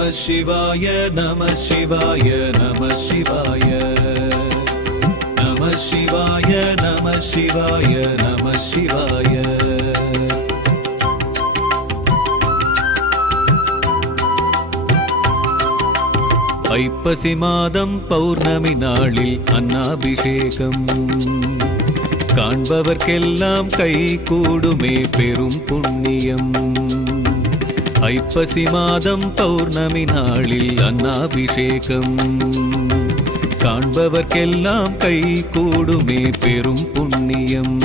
நமः சிவாய நமः சிவாய நமः சிவாய நமः சிவாய நமः சிவாய நமः சிவாய. ஐப்பசி மாதம் பௌர்ணமி நாளில் அன்னாபிஷேகம் காண்பவர்க்கெல்லாம் கை கூடுமே பெரும் புண்ணியம். ஐப்பசி மாதம் பௌர்ணமி நாளில் அன்னாபிஷேகம் காண்பவர்க்கெல்லாம் கை கூடுமே பெரும் புண்ணியம்.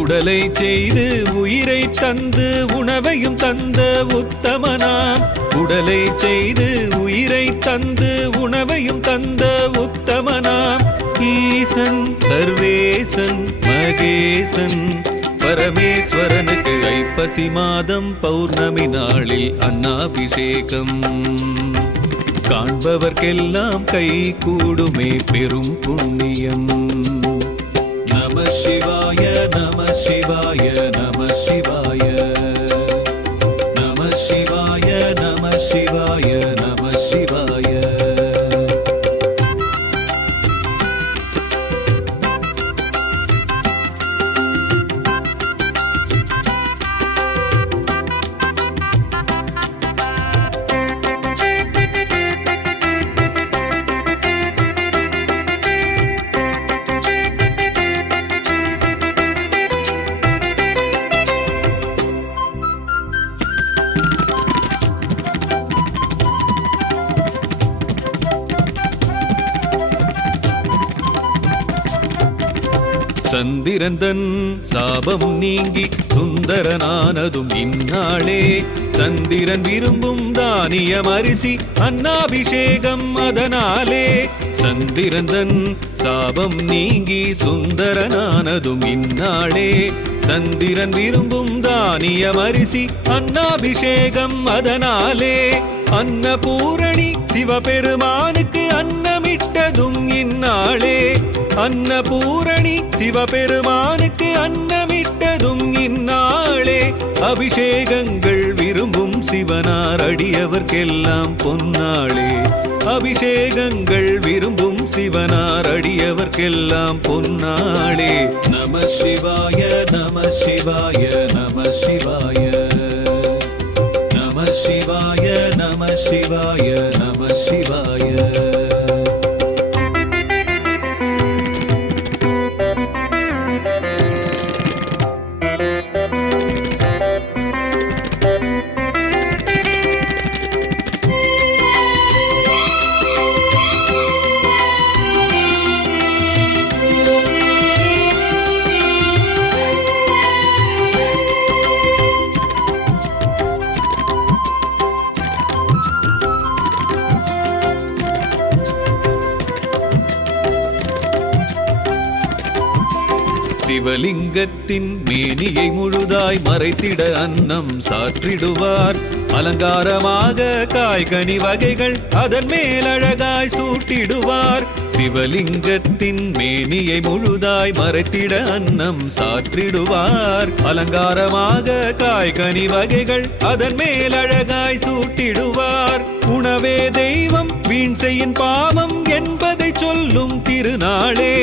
உடலை செய்து உயிரை தந்து உணவையும் தந்த உத்தமனாம். உடலை செய்து உயிரை தந்து உணவையும் தந்த உத்தமனாம். ஈசன் சர்வேசன் மகேசன் பரமேஸ்வரனுக்கு ஐப்பசி மாதம் பௌர்ணமி நாளில் அன்னாபிஷேகம் காண்பவர்க்கெல்லாம் கை கூடுமே பெரும் புண்ணியம். நமः சிவாய நமः சிவாய நமः சிவாய நமः சிவாய நமः சிவாய நமः சிவாய. சந்திரந்தன் சாபம் நீங்கி சுந்தரனானதும் இந்நாளே. சந்திரன் விரும்பும் தானியம் அரிசி அன்னாபிஷேகம் அதனாலே. சந்திரந்தன் சாபம் நீங்கி சுந்தரனானதும் இந்நாளே. சந்திரன் விரும்பும் தானியம் அரிசி அன்னாபிஷேகம் அதனாலே. அன்னபூரணி சிவபெருமானுக்கு அன்னமிட்டதும் இந்நாளே. அன்னபூரணி சிவபெருமானுக்கு அன்னமிட்டதும் இந்நாளே. அபிஷேகங்கள் விரும்பும் சிவனார் அடியவர்க்கெல்லாம் பொன்னாளே. அபிஷேகங்கள் விரும்பும் சிவனார் அடியவர்க்கெல்லாம் பொன்னாளே. நமः சிவாய நமः சிவாய நமः சிவாய நமः சிவாய நமः சிவாய நமः சிவாய. சிவலிங்கத்தின் மேனியை முழுதாய் மறைத்திட அன்னம் சாற்றிடுவார். அலங்காரமாக காய்கனி வகைகள் அதன் மேல் அழகாய் சூட்டிடுவார். சிவலிங்கத்தின் மேனியை முழுதாய் மறைத்திட அன்னம் சாற்றிடுவார். அலங்காரமாக காய்கனி வகைகள் அதன் மேல் அழகாய் சூட்டிடுவார். உணவே தெய்வம் வீண் செய்யின் பாவம் என்பதை சொல்லும் திருநாளே.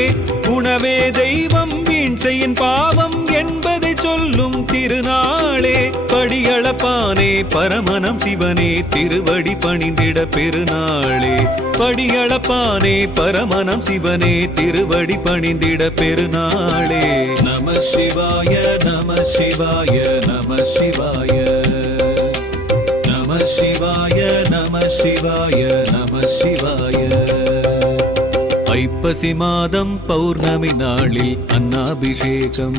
உணவே தெய்வம் வீண் செய்யின் பாவம் என்பதை சொல்லும் திருநாளே. படியளப்பானே பரமனம் சிவனே திருவடி பணிந்திட பெருநாளே. படியளப்பானே பரமனம் சிவனே திருவடி பணிந்திட பெருநாளே. நமः சிவாய நமः சிவாய நமः சிவாய நமः சிவாய நமः சிவாய நமः சிவாய. ஐப்பசி மாதம் பௌர்ணமி நாளில் அன்னாபிஷேகம்